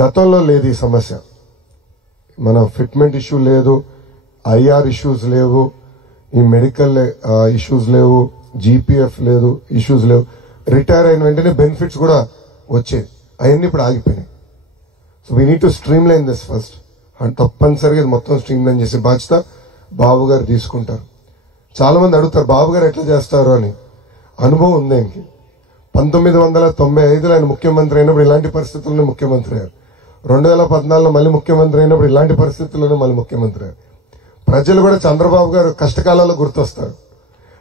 గతంలో లేదు ఈ సమస్య. మన ఫిట్మెంట్ ఇష్యూ లేదు, ఐఆర్ ఇష్యూస్ లేవు, ఈ మెడికల్ ఇష్యూస్ లేవు, జీపీఎఫ్ లేదు, ఇష్యూస్ లేవు. రిటైర్ అయిన వెంటనే బెనిఫిట్స్ కూడా వచ్చేది, అవన్నీ ఇప్పుడు ఆగిపోయినాయి. So we need to stream line this first. తప్పనిసరిగా ఇది మొత్తం స్ట్రీమ్ లైన్ చేసే బాధ్యత బాబు గారు తీసుకుంటారు. చాలా మంది అడుగుతారు బాబు గారు ఎట్లా చేస్తారు అని. అనుభవం ఉంది ఆయనకి. 1995లో ఆయన ముఖ్యమంత్రి అయినప్పుడు ఇలాంటి పరిస్థితుల్లోనే ముఖ్యమంత్రి అయ్యారు. 2014లో మళ్ళీ ముఖ్యమంత్రి అయినప్పుడు ఇలాంటి పరిస్థితుల్లోనే మళ్ళీ ముఖ్యమంత్రి అయ్యారు. ప్రజలు కూడా చంద్రబాబు గారు కష్టకాలాల్లో గుర్తొస్తారు.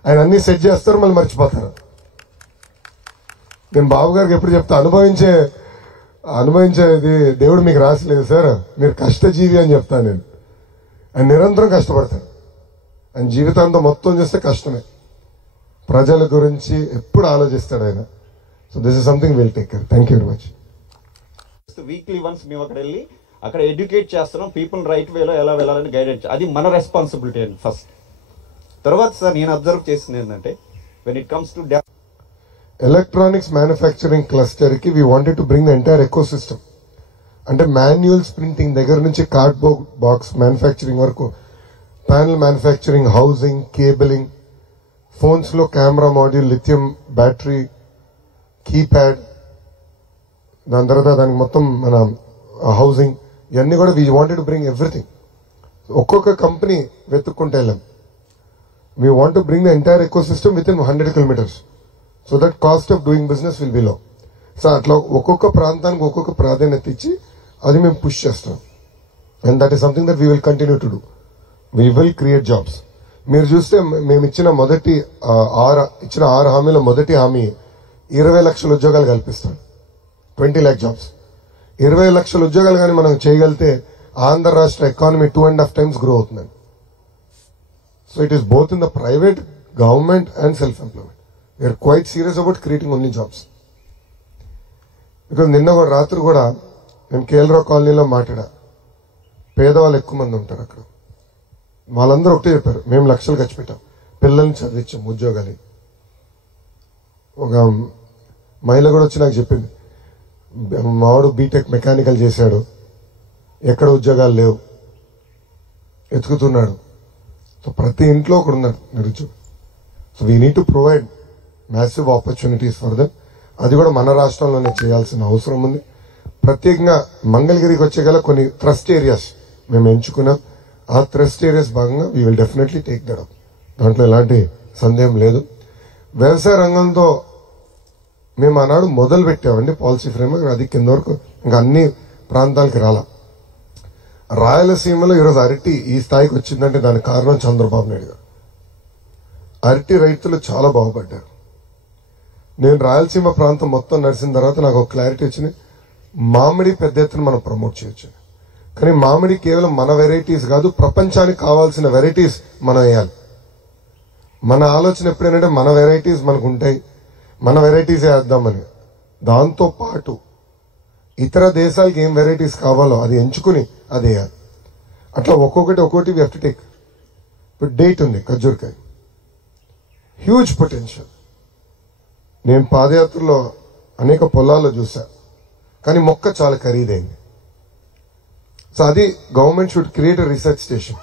ఆయన అన్ని సెట్ చేస్తారు, మళ్ళీ మర్చిపోతారు. నేను బాబు గారికి ఎప్పుడు చెప్తా, అనుభవించేది దేవుడు మీకు రాసలేదు సార్, మీరు కష్టజీవి అని చెప్తాను నేను. ఆయన నిరంతరం కష్టపడతాడు. ఆయన జీవితాంతం మొత్తం చేస్తే కష్టమే. ప్రజల గురించి ఎప్పుడు ఆలోచిస్తాడు ఆయన. So this is something will take care. Thank you very much. Weekly once మేము అక్కడ వెళ్ళి అక్కడ ఎడ్యుకేట్ చేస్తున్నాం, పీపుల్ రైట్ వేలో ఎలా వెళ్ళాలని గైడెన్స్. అది మన రెస్పాన్సిబిలిటీ అండి ఫస్ట్. తర్వాత సార్ నేను అబ్జర్వ్ చేసింది ఏంటంటే when it comes to electronics manufacturing cluster కి we wanted to bring the entire ecosystem. అంటే మాన్యువల్స్ ప్రింటింగ్ దగ్గర నుంచి కార్డ్బోర్డ్ బాక్స్ మ్యానుఫ్యాక్చరింగ్ వరకు, panel manufacturing, housing, cabling, phones లో camera module, lithium battery, keypad, దాని తర్వాత దానికి మొత్తం మన హౌసింగ్, ఇవన్నీ కూడా we wanted to bring everything. ఒక్కొక్క కంపెనీ వెతుక్కుంటే వెళ్ళాం. We want to bring the entire ecosystem within 100 kilometers. So that cost of doing business will be లో. సో అట్లా ఒక్కొక్క ప్రాంతానికి ఒక్కొక్క ప్రాధాన్యత ఇచ్చి అది మేము పుష్ చేస్తాం. And that is something that we will continue to do. We will create jobs. మీరు చూస్తే మేము ఇచ్చిన 6 హామీల మొదటి హామీ 20 లక్షల ఉద్యోగాలు కల్పిస్తాం. 20 lakh జాబ్స్. 20 లక్షల ఉద్యోగాలు కానీ మనం చేయగలిగితే ఆంధ్ర రాష్ట్ర ఎకానమీ 2.5 times గ్రో అవుతుందండి. So it is both in the private, government and self employment. We're quite serious about creating only jobs. Because నిన్న కూడా రాత్రి కూడా నేను కేఎల్రావు కాలనీలో మాట్లాడా. పేదవాళ్ళు ఎక్కువ మంది ఉంటారు అక్కడ. వాళ్ళందరూ ఒకటే చెప్పారు, మేము లక్షలు ఖర్చు పెట్టాం, పిల్లల్ని చదివించాం ఉద్యోగాలు. ఒక మహిళ కూడా వచ్చి నాకు చెప్పింది, మావాడు బీటెక్ మెకానికల్ చేశాడు, ఎక్కడ ఉద్యోగాలు లేవు, ఎతుకుతున్నాడు. సో ప్రతి ఇంట్లో ఒకడు ఉన్నారు నిరుద్యోగం. So we need to provide massive opportunities for them. అది కూడా మన రాష్ట్రంలోనే చేయాల్సిన అవసరం ఉంది. ప్రత్యేకంగా మంగళగిరికి వచ్చే గల కొన్ని ట్రస్ట్ ఏరియాస్ మేము ఎంచుకున్నాం. ఆ ట్రస్ట్ ఏరియాస్ భాగంగా we will definitely take that up. దాంట్లో ఎలాంటి సందేహం లేదు. వ్యవసాయ రంగంతో మేము ఆనాడు మొదలు పెట్టామండి పాలసీ ఫ్రేమ్వర్క్. అది కింద వరకు ఇంకా అన్ని ప్రాంతాలకి రాలా. రాయలసీమలో ఈరోజు అరటి ఈ స్థాయికి వచ్చిందంటే దానికి కారణం చంద్రబాబు నాయుడు గారు. అరటి రైతులు చాలా బాగుపడ్డారు. నేను రాయలసీమ ప్రాంతం మొత్తం నడిచిన తర్వాత నాకు ఒక క్లారిటీ వచ్చింది, మామిడి పెద్ద ఎత్తున మనం ప్రమోట్ చేయొచ్చు. కానీ మామిడి కేవలం మన వెరైటీస్ కాదు, ప్రపంచానికి కావాల్సిన వెరైటీస్ మనం వేయాలి. మన ఆలోచన ఎప్పుడైనా మన వెరైటీస్ మనకు ఉంటాయి, మన వెరైటీసే వేద్దామని. దాంతో పాటు ఇతర దేశాలకు ఏం వెరైటీస్ కావాలో అది ఎంచుకుని అది వేయాలి. అట్లా ఒక్కొక్కటి వీ హావ్ టు టేక్. ఇప్పుడు డేట్ ఉంది, ఖర్జూరకాయ, హ్యూజ్ పొటెన్షియల్. నేను పాదయాత్రలో అనేక పొలాల్లో చూసా, కానీ మొక్క చాలా ఖరీదైంది. సో అది government should create a research station.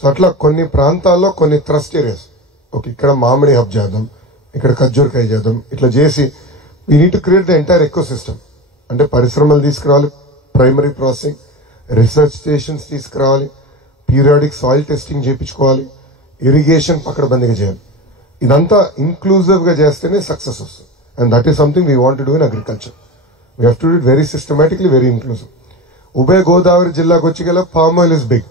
So అట్లా కొన్ని ప్రాంతాల్లో కొన్ని ట్రస్ట్ ఏరియాస్, ఓకే ఇక్కడ మామిడి హబ్ చేద్దాం, ఇక్కడ ఖర్జూరకాయ చేద్దాం, ఇట్లా చేసి we need to create the entire ecosystem. అంటే పరిశ్రమలు తీసుకురావాలి, ప్రైమరీ ప్రాసెసింగ్, రీసెర్చ్ స్టేషన్స్ తీసుకురావాలి, పీరియాడిక్ సాయిల్ టెస్టింగ్ చేయించుకోవాలి, ఇరిగేషన్ పకడ్బందీగా చేయాలి. ఇదంతా ఇంక్లూజివ్ గా చేస్తేనే సక్సెస్ వస్తుంది. And that is something we want to do in agriculture. We have to do it very systematically, very inclusive. ఉభయ గోదావరి జిల్లాకు వచ్చి గల పామ్ ఆయిల్ ఇస్ బిగ్,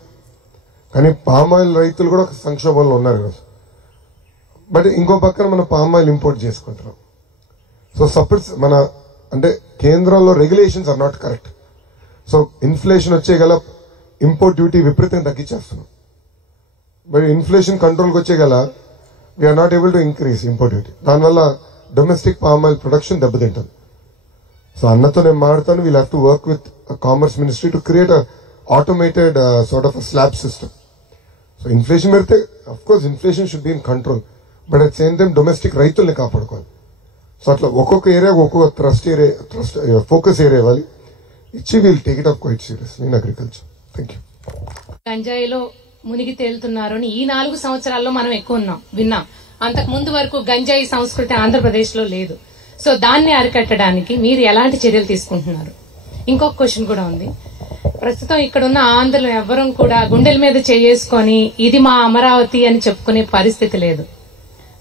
కానీ పామ్ ఆయిల్ రైతులు కూడా ఒక సంక్షోభంలో ఉన్నారు ఈరోజు. బట్ ఇంకో పక్కన మనం పామ్ ఆయిల్ ఇంపోర్ట్ చేసుకుంటున్నాం. సో సపోర్ట్స్ మన అంటే కేంద్రంలో regulations are not correct. So inflation వచ్చే గల ఇంపోర్ట్ డ్యూటీ విపరీతంగా తగ్గించేస్తున్నాం. బట్ ఇన్ఫ్లేషన్ కంట్రోల్కి వచ్చే గల we are not able to increase import duty. దానివల్ల డొమెస్టిక్ పామ్ ఆయిల్ ప్రొడక్షన్ దెబ్బతింటుంది. సో అన్నతో నేను మాట్లాడతాను, we'll have to work with commerce ministry to create a automated sort of a slab system. So inflation పెడితే of course inflation should be in control, but at same time domestic రైతుల్ని కాపాడుకోవాలి. So అట్లా ఒక్కొక్క area ఒక్కొక్క trust focus area ఇవ్వాలి. ఇచ్చి we'll take it up quite seriously in agriculture. Thank you. గంజాయిలో మునిగి తేలుతున్నారు అని ఈ 4 సంవత్సరాల్లో మనం ఎక్కువ విన్నాం. అంతకు ముందు వరకు గంజాయి సంస్కృతి ఆంధ్రప్రదేశ్ లో లేదు. సో దాన్ని అరికట్టడానికి మీరు ఎలాంటి చర్యలు తీసుకుంటున్నారు? ఇంకొక క్వశ్చన్ కూడా ఉంది. ప్రస్తుతం ఇక్కడున్న ఆంధ్రులు ఎవ్వరూ కూడా గుండెల మీద చేసుకొని ఇది మా అమరావతి అని చెప్పుకునే పరిస్థితి లేదు.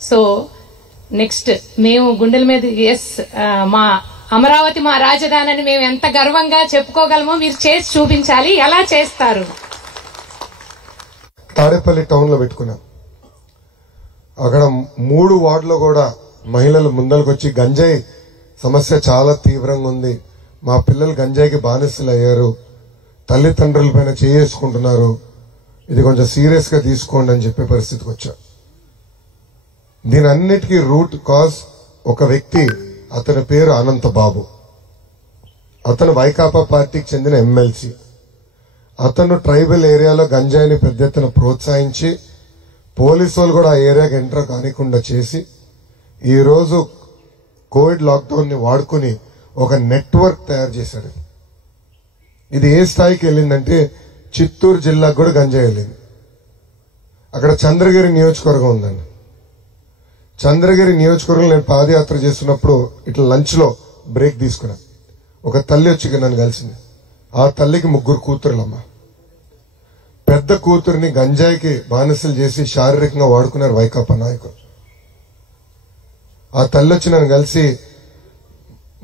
సో నెక్స్ట్ మేము గుండెల మీద మా అమరావతి మా రాజధాని అని మేము ఎంత గర్వంగా చెప్పుకోగలమో మీరు చేసి చూపించాలి. ఎలా చేస్తారు? తాడేపల్లి టౌన్ లో పెట్టుకున్నాం. అక్కడ 3 వార్డులో కూడా మహిళలు ముందరకు వచ్చి గంజాయి సమస్య చాలా తీవ్రంగా ఉంది, మా పిల్లలు గంజాయికి బానిసలు అయ్యారు, తల్లిదండ్రుల పైన చేసుకుంటున్నారు, ఇది కొంచెం సీరియస్ గా తీసుకోండి అని చెప్పే పరిస్థితికి వచ్చా. దీని అన్నిటికీ రూట్ కాజ్ ఒక వ్యక్తి, అతని పేరు అనంత బాబు. అతను వైకాపా పార్టీకి చెందిన ఎమ్మెల్సీ. అతను ట్రైబల్ ఏరియాలో గంజాయిని పెద్ద ఎత్తున ప్రోత్సహించి పోలీసు వాళ్ళు కూడా ఆ ఏరియాకి ఎంటర్ కానికుండా చేసి ఈ రోజు కోవిడ్ లాక్డౌన్ ని వాడుకుని ఒక నెట్వర్క్ తయారు చేశాడు. ఇది ఏ స్థాయికి వెళ్ళిందంటే చిత్తూరు జిల్లాకు కూడా గంజాయి వెళ్ళింది. అక్కడ చంద్రగిరి నియోజకవర్గం ఉందండి. చంద్రగిరి నియోజకవర్గంలో నేను పాదయాత్ర చేస్తున్నప్పుడు ఇట్లా లంచ్ లో బ్రేక్ తీసుకున్నా. ఒక తల్లి వచ్చి నన్ను కలిసింది. ఆ తల్లికి 3 కూతురులమ్మ. పెద్ద కూతురిని గంజాయికి బానిసలు చేసి శారీరకంగా వాడుకున్నారు వైకాపా నాయకులు. ఆ తల్లి వచ్చి నన్ను కలిసి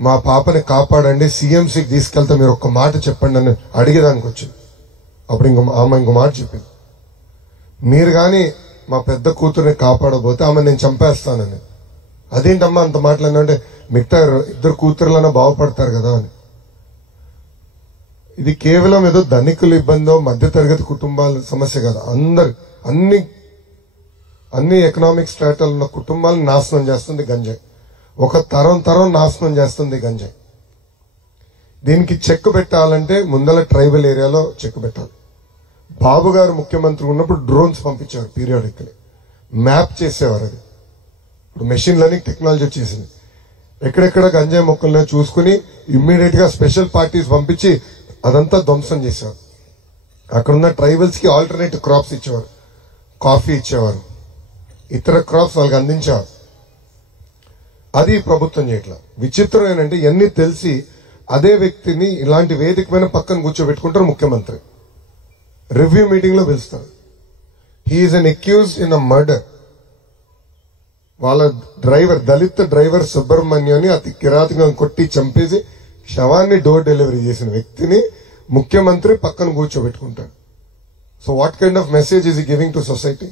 మా పాపని కాపాడండి, సీఎంసీకి తీసుకెళ్తే మీరు ఒక్క మాట చెప్పండి అని అడిగేదానికి వచ్చింది. అప్పుడు ఆమె ఇంకో మాట చెప్పింది, మీరు గాని మా పెద్ద కూతురిని కాపాడబోతే ఆమె నేను చంపేస్తానని. అదేంటమ్మా అంత మాట్లాడినంటే మిగతా 2 కూతురులన్నా బాగుపడతారు కదా అని. ఇది కేవలం ఏదో ధనికుల ఇబ్బందో మధ్యతరగతి కుటుంబాల సమస్య కాదు. అన్ని ఎకనామిక్ స్ట్రాటాలు ఉన్న కుటుంబాలను నాశనం చేస్తుంది గంజాయి. ఒక తరం నాశనం చేస్తుంది గంజాయి. దీనికి చెక్ పెట్టాలంటే ముందల ట్రైబల్ ఏరియాలో చెక్ పెట్టాలి. బాబు గారు ముఖ్యమంత్రి ఉన్నప్పుడు డ్రోన్స్ పంపించారు, పీరియాడికలీ మ్యాప్ చేసేవారు. అది ఇప్పుడు మెషిన్ లెర్నింగ్ టెక్నాలజీ వచ్చేసింది. ఎక్కడెక్కడ గంజాయి మొక్కలను చూసుకుని ఇమ్మీడియట్ గా స్పెషల్ పార్టీస్ పంపించి అదంతా ధ్వంసం చేసేవారు. అక్కడున్న ట్రైబల్స్ కి ఆల్టర్నేటివ్ క్రాప్స్ ఇచ్చేవారు, కాఫీ ఇచ్చేవారు, ఇతర క్రాప్స్ వాళ్ళకి అందించేవారు. అది ప్రభుత్వం చేయట్లా. విచిత్రం ఏంటంటే ఇవన్నీ తెలిసి అదే వ్యక్తిని ఇలాంటి వేదిక పైన పక్కన కూర్చోబెట్టుకుంటారు ముఖ్యమంత్రి. రివ్యూ మీటింగ్ లో పిలుస్తారు. He is an accused in a murder. వాళ్ళ డ్రైవర్, దళిత డ్రైవర్ సుబ్రహ్మణ్యాన్ని అతి కిరాతకంగా కొట్టి చంపేసి శవాన్ని డోర్ డెలివరీ చేసిన వ్యక్తిని ముఖ్యమంత్రి పక్కన కూర్చోబెట్టుకుంటాడు. So what kind of message is giving to society?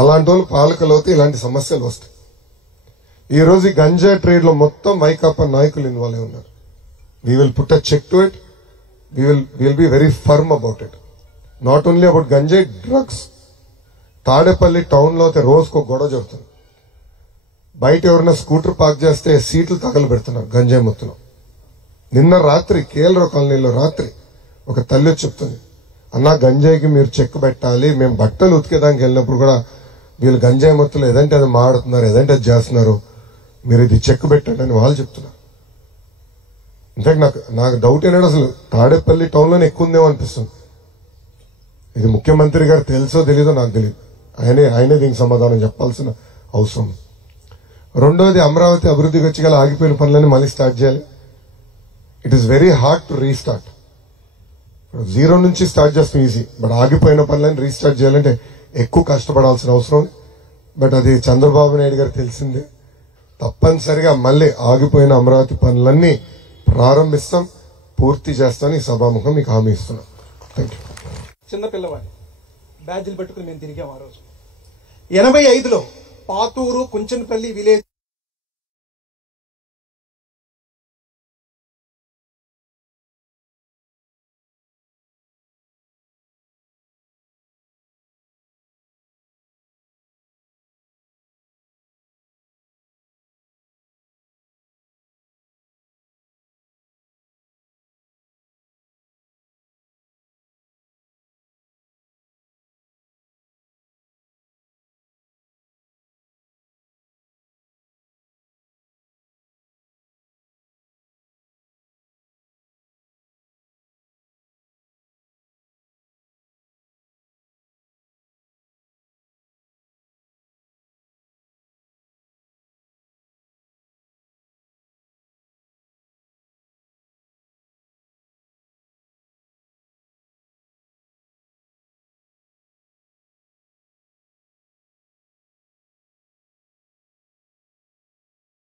అలాంటి వాళ్ళు పాలకులు అవుతే ఇలాంటి సమస్యలు వస్తాయి. ఈ రోజు ఈ గంజా ట్రేడ్ లో మొత్తం వైకాపా నాయకులు ఇన్వాల్వ్ అయి ఉన్నారు. We will put a check to it. Will be very firm about it. Not only about గంజాయి, డ్రగ్స్. తాడేపల్లి టౌన్ లో అయితే రోజుకో గొడవ జరుగుతుంది. బయట ఎవరైనా స్కూటర్ పార్క్ చేస్తే సీట్లు తగలు పెడుతున్నారు గంజాయి మొత్తంలో. నిన్న రాత్రి కేఎల్రావు కాలనీలో రాత్రి ఒక తల్లి వచ్చి చెప్తుంది, అన్నా గంజాయికి మీరు చెక్ పెట్టాలి, మేము బట్టలు ఉతికేదానికి వెళ్ళినప్పుడు కూడా వీళ్ళు గంజాయి మొత్తంలో ఏదంటే అది మాడుతున్నారు, ఏదంటే అది చేస్తున్నారు, మీరు ఇది చెక్ పెట్టండి అని వాళ్ళు చెప్తున్నారు. ఇన్ఫాక్ట్ నాకు డౌట్ ఏంటంటే అసలు తాడేపల్లి టౌన్ లోనే ఎక్కువ ఉందేమో అనిపిస్తుంది. ఇది ముఖ్యమంత్రి గారు తెలుసో తెలీదో నాకు తెలియదు. ఆయనే దీనికి సమాధానం చెప్పాల్సిన అవసరం. రెండోది, అమరావతి అభివృద్ధికి వచ్చి గల ఆగిపోయిన పనులన్నీ మళ్ళీ స్టార్ట్ చేయాలి. It is very hard to restart. Zero నుంచి స్టార్ట్ చేస్తాం ఈజీ, బట్ ఆగిపోయిన పనులని రీస్టార్ట్ చేయాలంటే ఎక్కువ కష్టపడాల్సిన అవసరం. బట్ అది చంద్రబాబు నాయుడు గారు తెలిసిందే. తప్పనిసరిగా మళ్ళీ ఆగిపోయిన అమరావతి పనులన్నీ ప్రారంభిస్తాం, పూర్తి చేస్తామని ఈ సభాముఖం మీకు హామీ ఇస్తున్నాం. Thank you. చిన్న పిల్లవాడి బ్యాడ్జీలు పెట్టుకుని మేము తిరిగాం. ఆ రోజు 85లో పాతూరు కుంచనపల్లి విలేజ్